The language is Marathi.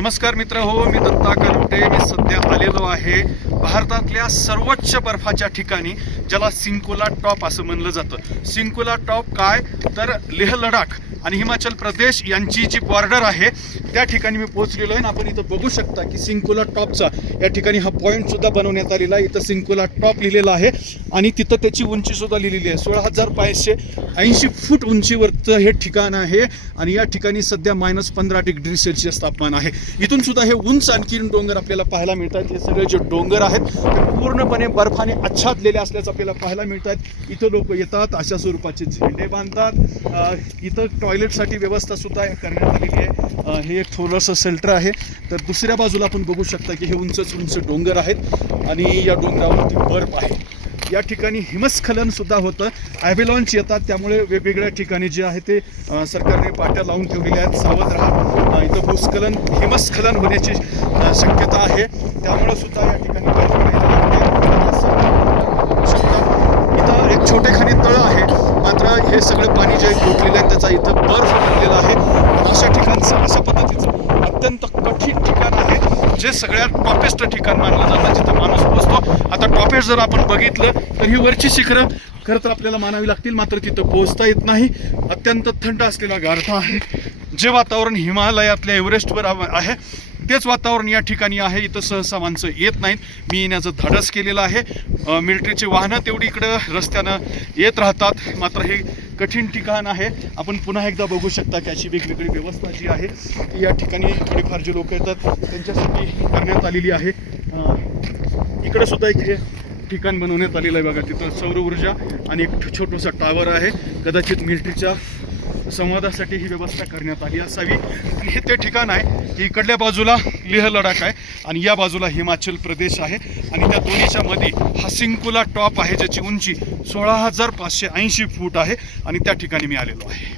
नमस्कार मित्र हो, मी दत्ता कालुटे. मी सध्या आलेलो आहे भारतातल्या सर्वोच्च बर्फाच्या ठिकाणी, ज्याला सिंकोला टॉप असं म्हणलं जातं. सिंकोला टॉप काय तर लेह लडाख आणि हिमाचल प्रदेश यांची जी बॉर्डर आहे त्या ठिकाणी मी पोहोचलेलो आहे. आपण इथं बघू शकता की सिंकोला टॉपचा या ठिकाणी हा पॉईंटसुद्धा बनवण्यात आलेला आहे. इथं सिंकोला टॉप लिहिलेला आहे आणि तिथं त्याची उंचीसुद्धा लिहिलेली आहे. 16,580 फूट उंचीवरचं हे ठिकाण आहे आणि या ठिकाणी सध्या -15 डिग्री सेल्सिअस तापमान आहे. इथून सुद्धा हे उंच आणखीन डोंगर आपल्याला पाहायला मिळतात. हे सगळे जे डोंगर आहेत ते पूर्णपणे बर्फाने आच्छादलेले असल्याचं आपल्याला पाहायला मिळतात. इथं लोक येतात, अशा स्वरूपाचे झेंडे बांधतात. इथं टॉयलेटसाठी व्यवस्था सुद्धा करण्यात आलेली आहे. हे एक थोडंसं शेल्टर आहे. तर दुसऱ्या बाजूला आपण बघू शकता की हे उंच डोंगर आहेत आणि या डोंगरावरती बर्फ आहे. या ठिकाणी हिमस्खलन सुद्धा होतं, ॲव्हेलॉन्च येतात. त्यामुळे वेगवेगळ्या ठिकाणी जे आहे ते सरकारने पाट्या लावून ठेवलेल्या आहेत, सावध राहा. इथं भूस्खलन हिमस्खलन होण्याची शक्यता आहे. त्यामुळे सुद्धा या ठिकाणी इथं एक छोटेखानी तळं आहे, मात्र हे सगळं पाणी जे गोठलेलं आहे त्याचा इथं बर्फ पडलेला आहे. अशा ठिकाणचं अशा पद्धतीचं अत्यंत कठीण ठिकाण आहे, जे सगळ्यात टॉपेस्ट ठिकाण मानलं जातं, जिथं माणूस पोहोचतो. आता टॉपेस्ट जर आपण बघितलं तर ही वरची शिखरं खरं तर आपल्याला मानावी लागतील, मात्र तिथं पोहोचता येत नाही. अत्यंत थंड असलेला गारठा आहे. जे वातावरण हिमालयातल्या एव्हरेस्टवर आहे तेच वातावरण या ठिकाणी आहे. इथं सहसा माणसं येत नाहीत. मी येण्याचं धाडस केलेलं आहे. मिलिटरीची वाहनं तेवढी इकडं रस्त्यानं येत राहतात, मात्र हे कठीण ठिकाण आहे. आपण पुन्हा एकदा बघू शकता की अशी वेगवेगळी व्यवस्था जी आहे ती या ठिकाणी थोडीफार जे लोक येतात त्यांच्यासाठी करण्यात आलेली आहे. इकडं सुद्धा एक हे ठिकाण बनवण्यात आलेलं आहे बघा. तिथं सौर ऊर्जा आणि एक छोटंसं टावर आहे. कदाचित मिलिटरीच्या संवादासाठी ही व्यवस्था करण्यात आली असावी. हे ते ठिकाण आहे की इकडल्या बाजूला लेह लडाख आहे आणि या बाजूला हिमाचल प्रदेश आहे आणि त्या दोन्हीच्या मध्ये हा सिंकोला टॉप आहे, ज्याची उंची 16,580 फूट आहे आणि त्या ठिकाणी मी आलेलो आहे.